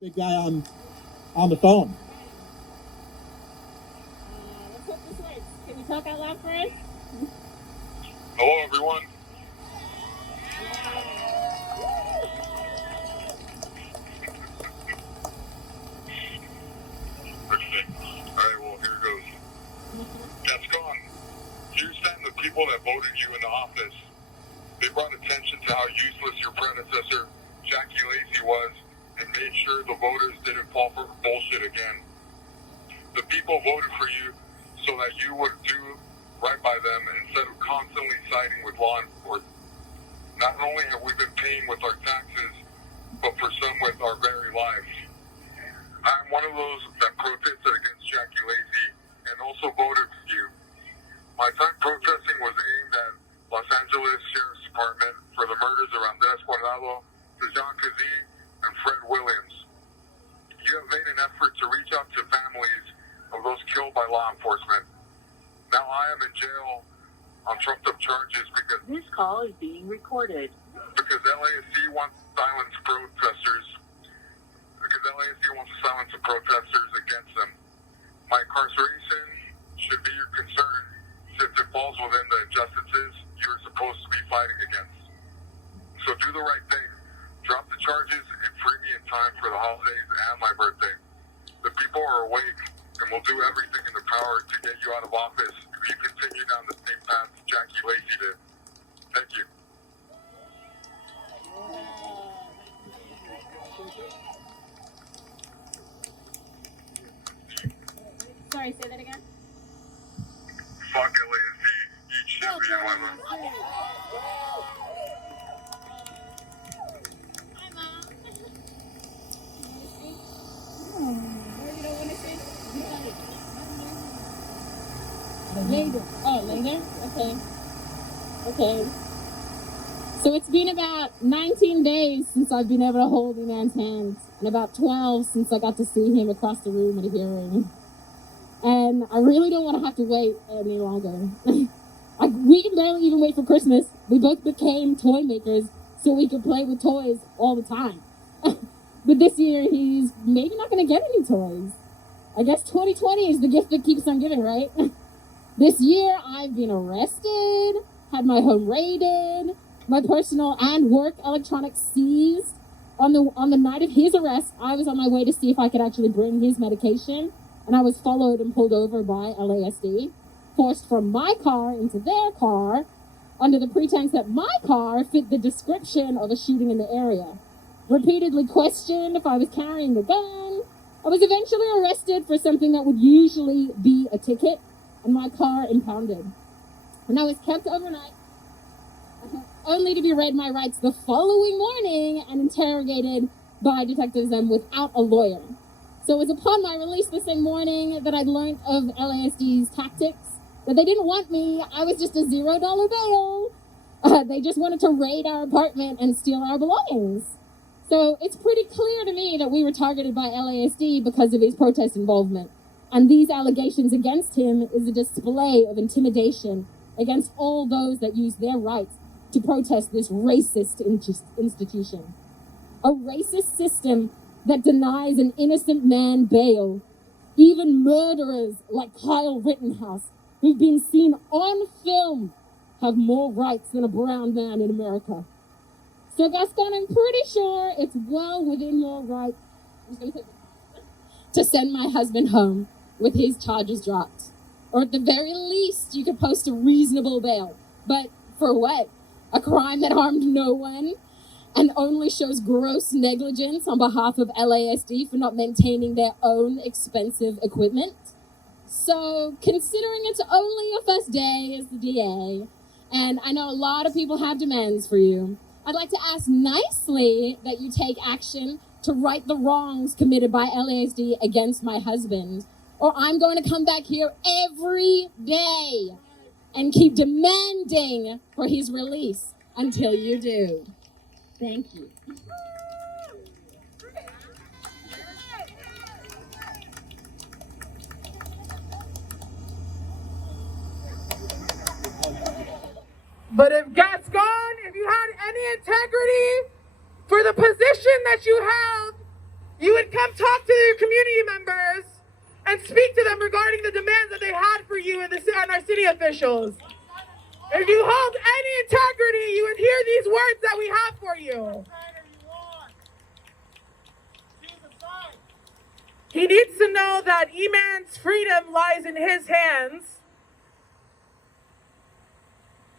Big guy on the phone. Let's hope this works. Can you talk out loud for us? Hello, everyone. Okay. All right, well, here it goes. Gascon, you stand the people that voted you into office. They brought attention to how useless your predecessor, Jackie Lacey, was and made sure the voters didn't fall for bullshit again. The people voted for you so that you would do right by them instead of constantly siding with law enforcement. Not only have we been paying with our taxes, but for some with our very lives. I'm one of those that protested against Jackie Lacey and also voted for you. My time protesting was aimed at Los Angeles Sheriff's Department for the murders of Andres Guardado, Jean Kazee, and Fred Williams. You have made an effort to reach out to families of those killed by law enforcement. Now I am in jail on trumped-up charges because this call is being recorded. Because LASD wants to silence protesters. Because LASD wants to silence the protesters against them. My incarceration should be your concern since it falls within the injustices you're supposed to be fighting against. So do the right thing. Drop the charges and free me in time for the holidays and my birthday. The people are awake and will do everything in their power to get you out of office if you continue down the same path Jackie Lacey did. Thank you. Sorry, say that again. Fuck LASD. Eat shit, me and my mom. Hi, Mom. You don't want to see? Later. Oh, later? Okay. So it's been about 19 days since I've been able to hold a man's hand, and about 12 since I got to see him across the room at a hearing. And I really don't want to have to wait any longer. We can barely even wait for Christmas. We both became toy makers so we could play with toys all the time. But this year, he's maybe not going to get any toys. I guess 2020 is the gift that keeps on giving, right? This year, I've been arrested, had my home raided, my personal and work electronics seized. On the night of his arrest, I was on my way to see if I could actually bring his medication, and I was followed and pulled over by LASD, forced from my car into their car, under the pretense that my car fit the description of a shooting in the area. Repeatedly questioned if I was carrying a gun. I was eventually arrested for something that would usually be a ticket, and my car impounded. And I was kept overnight, only to be read my rights the following morning and interrogated by detectives and without a lawyer. So it was upon my release the same morning that I learned of LASD's tactics, that they didn't want me. I was just a $0 bail. They just wanted to raid our apartment and steal our belongings. So it's pretty clear to me that we were targeted by LASD because of his protest involvement. And these allegations against him is a display of intimidation against all those that use their rights to protest this racist institution. A racist system that denies an innocent man bail. Even murderers like Kyle Rittenhouse, who've been seen on film, have more rights than a brown man in America. So Gascon, I'm pretty sure it's well within your right to send my husband home with his charges dropped. Or at the very least, you could post a reasonable bail. But for what? A crime that harmed no one and only shows gross negligence on behalf of LASD for not maintaining their own expensive equipment. So considering it's only your first day as the DA, and I know a lot of people have demands for you, I'd like to ask nicely that you take action to right the wrongs committed by LASD against my husband, or I'm going to come back here every day and keep demanding for his release until you do. Thank you. But if Gascon, if you had any integrity for the position that you held, you would come talk to your community members and speak to them regarding the demands that they had for you and our city officials. If you hold any integrity, you would hear these words that we have for you. He needs to know that Eman's freedom lies in his hands.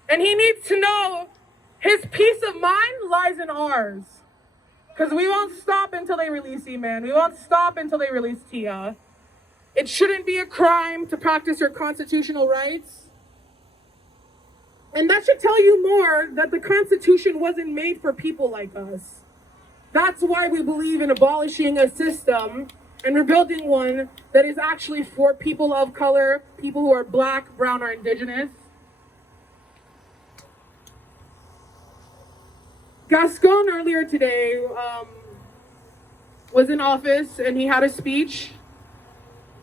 And he needs to know his peace of mind lies in ours. Because we won't stop until they release Eman. We won't stop until they release Tia. It shouldn't be a crime to practice your constitutional rights. And that should tell you more that the Constitution wasn't made for people like us. That's why we believe in abolishing a system and rebuilding one that is actually for people of color, people who are black, brown, or indigenous. Gascon earlier today was in office and he had a speech.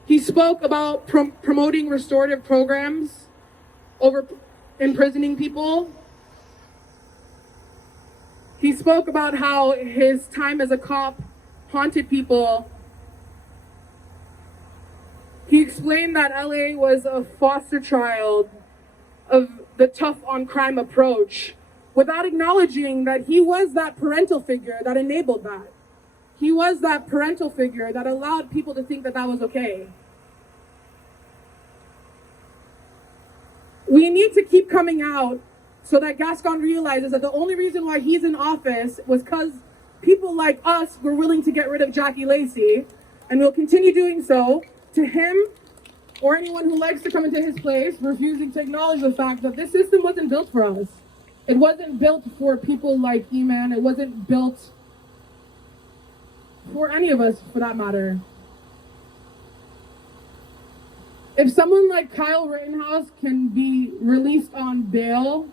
He spoke about promoting restorative programs over imprisoning people. He spoke about how his time as a cop haunted people. He explained that LA was a foster child of the tough on crime approach, without acknowledging that he was that parental figure that enabled that. He was that parental figure that allowed people to think that that was okay. We need to keep coming out so that Gascon realizes that the only reason why he's in office was because people like us were willing to get rid of Jackie Lacey, and we'll continue doing so to him or anyone who likes to come into his place, refusing to acknowledge the fact that this system wasn't built for us. It wasn't built for people like Eman. It wasn't built for any of us, for that matter. If someone like Kyle Rittenhouse can be released on bail,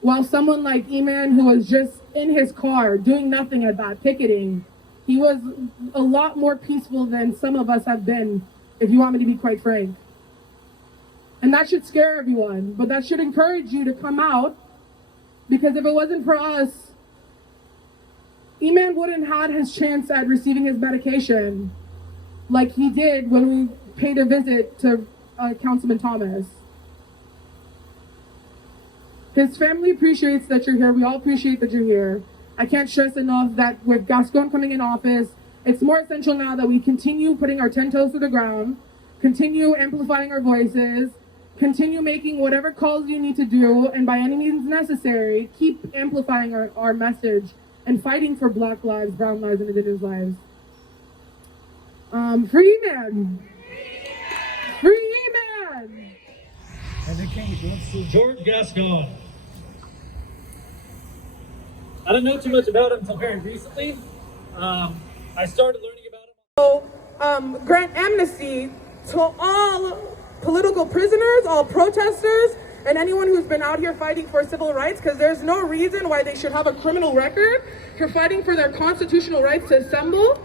while someone like Eman, who was just in his car doing nothing at that, picketing, he was a lot more peaceful than some of us have been, if you want me to be quite frank. And that should scare everyone, but that should encourage you to come out, because if it wasn't for us, Eman wouldn't have had his chance at receiving his medication like he did when we paid a visit to Councilman Thomas. His family appreciates that you're here. We all appreciate that you're here. I can't stress enough that with Gascon coming in office, it's more essential now that we continue putting our 10 toes to the ground, continue amplifying our voices, continue making whatever calls you need to do, and by any means necessary, keep amplifying our message and fighting for Black lives, brown lives, and Indigenous lives. Free Eman! Free Eman! And the case, let's see. George Gascon. I didn't know too much about him until very recently. I started learning about him. So, grant amnesty to all political prisoners, all protesters, and anyone who's been out here fighting for civil rights, because there's no reason why they should have a criminal record for fighting for their constitutional rights to assemble,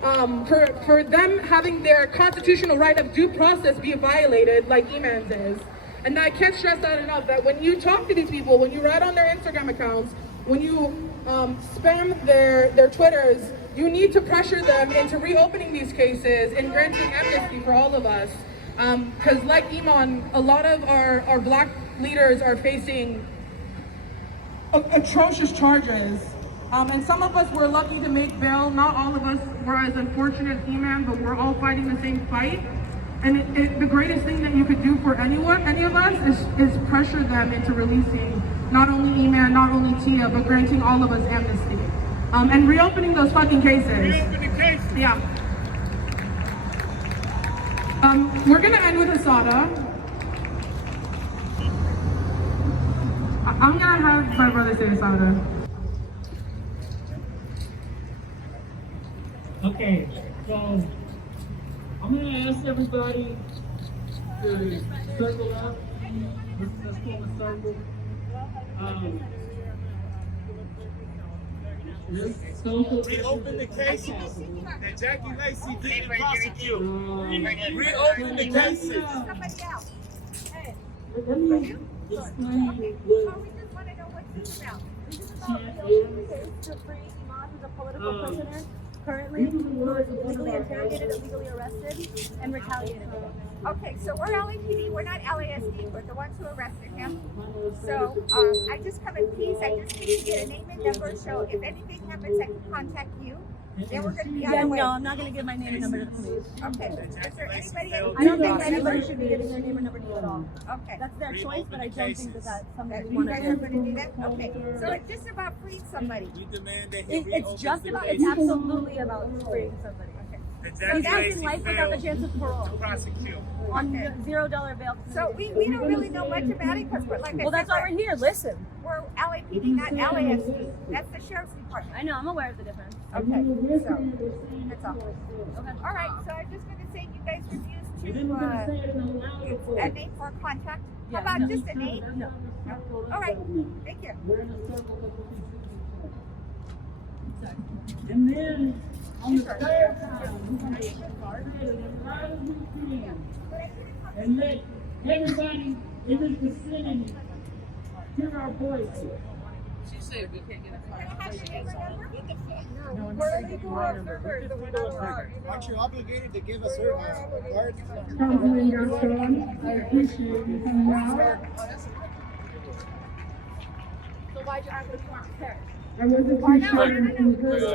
for them having their constitutional right of due process be violated like Eman's is. And I can't stress that enough, that when you talk to these people, when you write on their Instagram accounts, when you spam their Twitters, you need to pressure them into reopening these cases and granting amnesty for all of us. Because like Eman, a lot of our Black leaders are facing atrocious charges. And some of us were lucky to make bail. Not all of us were as unfortunate as Eman, but we're all fighting the same fight. And the greatest thing that you could do for any of us is pressure them into releasing not only Eman, not only Tia, but granting all of us amnesty. And reopening those fucking cases. Reopening cases. Yeah. We're gonna end with Asada. I'm gonna have my brother say Asada. Okay, so I'm gonna ask everybody to circle up. Let's pull a circle. Reopen the cases that Jackie Lacey didn't prosecute. Reopen the cases. Let me explain what We just want to know what this is about. This is about to free Eman, who's a political prisoner. currently who is illegally interrogated, illegally arrested, and retaliated against. Okay, so we're LAPD, we're not LASD, we're the ones who arrested him. So I just come in peace, I just need to get a name and number, so if anything happens I can contact you. Then we're going to be on Yeah, the way. no, I'm not going to give my name and number to the police. Okay, is there anybody I don't think anybody should be giving their name or number to you at all. Okay. That's their choice, but I don't think that that's something we You want guys to are do. going to do that? Okay, so it's just about freeing somebody. We demand that It's just about, it's absolutely about freeing somebody. So that's in life without the chance of parole. On $0 bail. So we don't really know much about it because we're like I Well, said, that's why we're here. Listen. we're LAPD, not LASD. That's the sheriff's department. I know, I'm aware of the difference. Okay, so that's all. Okay. All right, so I'm just going to say you guys refuse to a name for a contract. How about just a name? No. All right, thank you. And then on the third time, we're going to take a card as loud as we can and let everybody in this vicinity hear our voices. She said we can't get a Can I have your name and number? We're legal observers, so we're not allowed. Aren't you obligated to give us her card? Councilman Gascon, I appreciate you coming out. So why'd you ask what you want to say? I wasn't too sure if you heard us.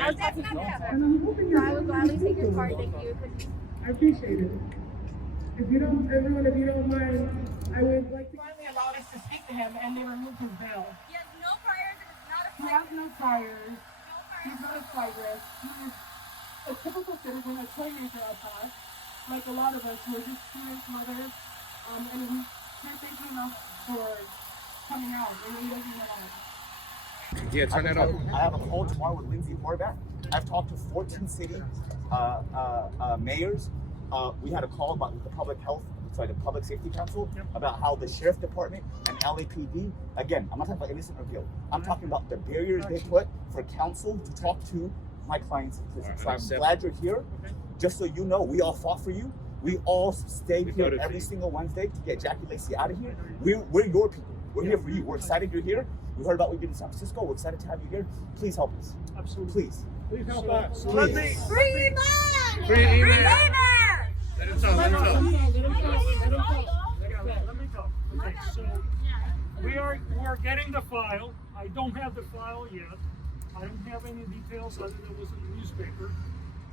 I was talking to you. And I'm hoping I would gladly take your card, thank you. I appreciate it. If you don't, everyone, if you don't mind, I would like to. Finally allowed us to speak to him, and they removed his bail. He has no priors and it's not a He has no priors. He's not a flight risk. He's a typical citizen, a playmaker for our past, like a lot of us who are just students, mothers, and we can't thank him enough for coming out. It really doesn't know. Yeah, turn that up. I have a call tomorrow with Lindsay Horvath. I've talked to 14 city mayors. We had a call about the the Public Safety Council about how the Sheriff Department and LAPD, again, I'm not talking about innocent or guilt. I'm talking about the barriers they put for counsel to talk to my clients. So I'm glad you're here. Just so you know, we all fought for you. We all stayed here every single Wednesday to get Jackie Lacey out of here. We're your people. We're here for you. We're excited you're here. We heard about what you did in San Francisco. We're excited to have you here. Please help us. Absolutely. Please. Please help us. Please. Free man! Free Eman! Let him talk. Let him talk. Let me talk. Okay, so we're getting the file. I don't have the file yet. I don't have any details other than it was in the newspaper.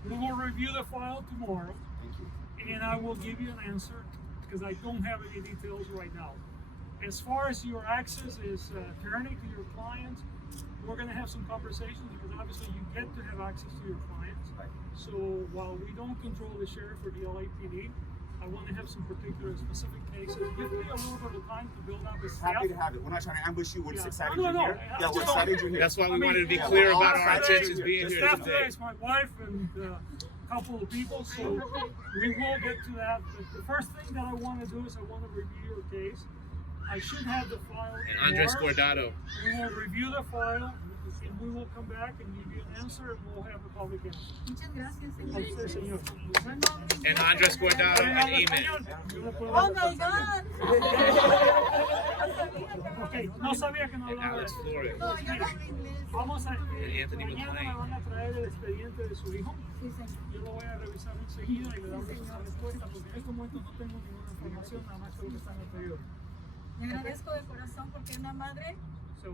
We will review the file tomorrow. Thank you. And I will give you an answer because I don't have any details right now. As far as your access is attorney to your clients, we're going to have some conversations because obviously you get to have access to your clients. Right. So while we don't control the sheriff or the LAPD, I want to have some particular specific cases. Give me a little bit of time to build out the staff. Happy to have it. We're not trying to ambush you. We're just excited No, you're here. Yeah, we're excited you're here. That's why we wanted to be yeah, clear we're all about our excited intentions you're being The here staff today. today is my wife and a couple of people, so we will get to that. But the first thing that I want to do is I want to review your case. I should have the file. And Andres Guardado. We will review the file and we will come back and give you an answer and we'll have a public answer. Muchas gracias, Sí, señor. And Andres Guardado and Eman. Oh my God! Okay, no sabía que no And hablaba. Alex Flores. No, yo no hablo inglés. Vamos a And Anthony mañana me McLean. van a traer el expediente de su hijo. Sí, señor. Yo lo voy a revisar enseguida y le damos una respuesta porque en este momento no tengo ninguna información, nada más que lo que está en el periodo. Le agradezco de corazón porque una madre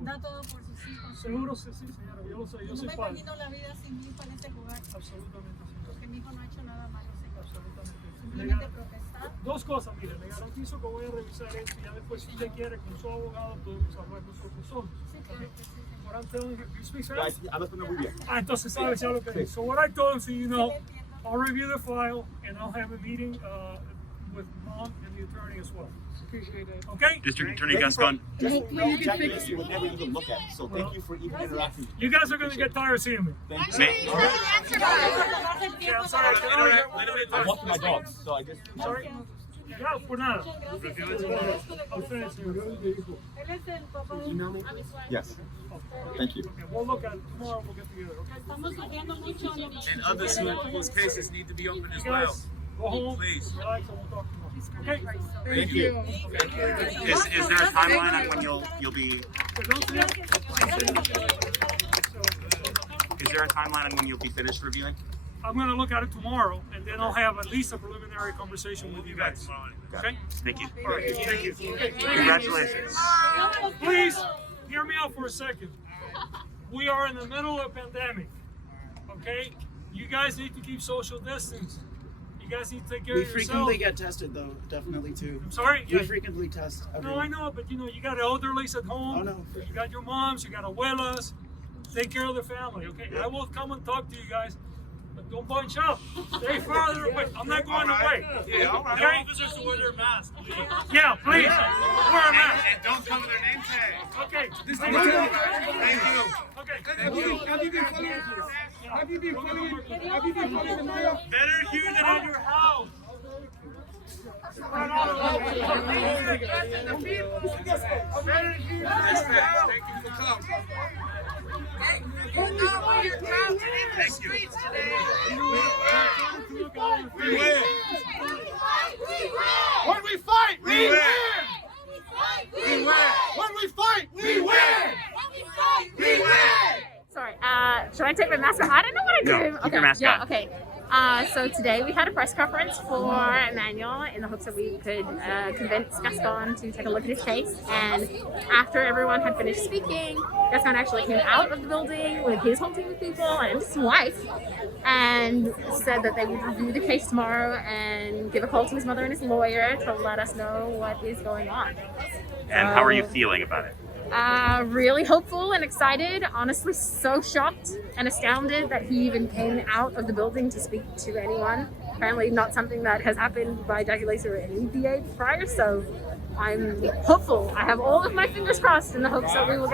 da todo por sus hijos. Seguro, sí, señora, yo lo sé, yo No soy me padre. imagino la vida sin mi hijo en este lugar. Absolutamente, señora. Porque mi hijo no ha hecho nada malo, señor. Absolutamente. Simplemente protestar. Dos cosas, mire, le garantizo que voy a revisar esto y ya después, si usted quiere, con su abogado podemos hablar nosotros solos. Sí, claro que sí, señor. What I'm telling you, you speak Ya, Spanish? hablas con muy bien. Entonces sabes ya lo que es. So what I told him, so you know, I'll review the file and I'll have a meeting with mom and the attorney as well. Appreciate it. Okay? District Attorney Gascon. Jackie Lacey would never even look at it. So thank you for even interacting. You guys are going to get tired of seeing me. Thank you. Yeah, I'm sorry. I'm walking my dogs, so I just. Sorry? No, por nada. I'll finish here. Yes. Thank you. Okay, we'll look at it tomorrow. We'll get together, okay? And others whose cases need to be open as You well. guys, go home, Please. relax, and we'll talk tomorrow. Okay? Thank you. Is there a timeline on when you'll be? Perdón, señor. Is there a timeline on when you'll be finished reviewing? I'm going to look at it tomorrow, and then I'll have at least a preliminary conversation with you guys. Okay? Thank you. All right. Thank you. Congratulations. Please hear me out for a second. We are in the middle of a pandemic. Okay? You guys need to keep social distance. You guys need to take care We of yourself. frequently get tested, though, definitely too. I'm sorry? We frequently test. No, I know, but you got elderlies at home. Oh, no. You got your moms, you got abuelas. Take care of the family, okay? I will come and talk to you guys, but don't bunch up. Stay farther away. I'm not going away. Yeah, all right. Okay? Officers to wear their mask, please. Yeah, please. Wear a mask. And don't come with their name tag. Okay. Thank you. Okay. Have you been following the mayor? Better here than at your house. Thank you for coming. Thank you. We win. When we fight, we win. We win. When we fight, we win. We win. Sorry, should I take my mask off? I don't know what I do. No, keep your mask on. Okay. So today we had a press conference for Emanuel in the hopes that we could convince Gascon to take a look at his case. And after everyone had finished speaking, Gascon actually came out of the building with his whole team of people and his wife and said that they would review the case tomorrow and give a call to his mother and his lawyer to let us know what is going on. And how are you feeling about it? Really hopeful and excited. Honestly, so shocked and astounded that he even came out of the building to speak to anyone. Apparently not something that has happened by Jackie Lacey or any DA prior, so I'm hopeful. I have all of my fingers crossed in the hopes that we will get